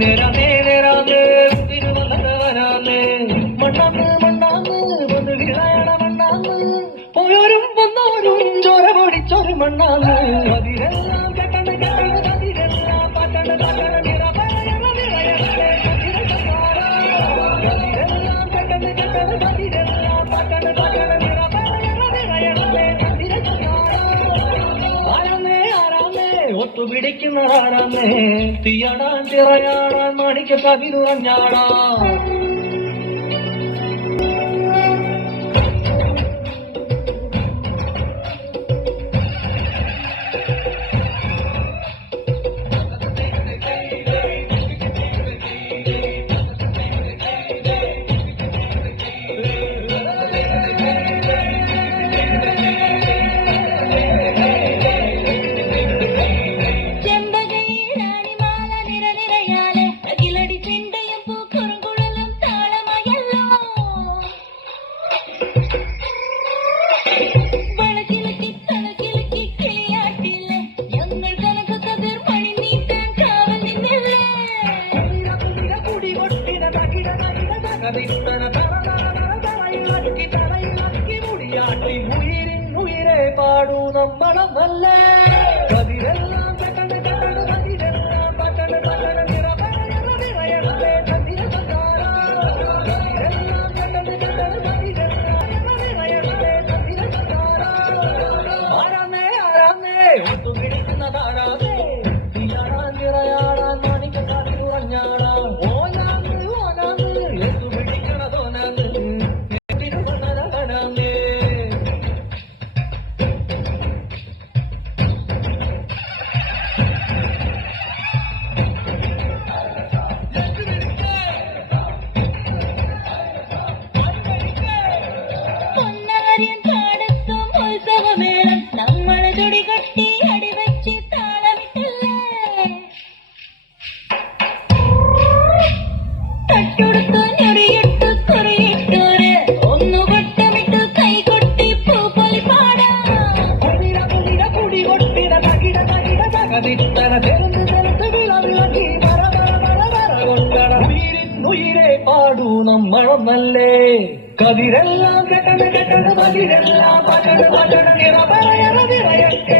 നേരാനേ നേരാനേ തിരുവനന്തപുരാനേ മണ്ണാന്ന് മണ്ണാന്ന് വന്ന് വിളയണ മണ്ണാന്ന്. വന്നോരും ചോര പൊടിച്ചോരും മണ്ണാന്ന്. അതിലെല്ലാം ഓട്ടുപിടിക്കുന്നതാണെന്നേ തീയടാൻ തിറയാടാൻ മണിക്ക് കവിതുറഞ്ഞാടാ மனம் அல்ல என தெரிந்து தெரிந்து விளவிளக்கி மர மர மர மர கொண்டன உயிரின் உயிரே பாடு நம் மனம் நல்லே கதிரெல்லாம் கெட்டது கெட்டது பதிரெல்லாம் பட்டது பட்டது நிறபரையன விரையக்க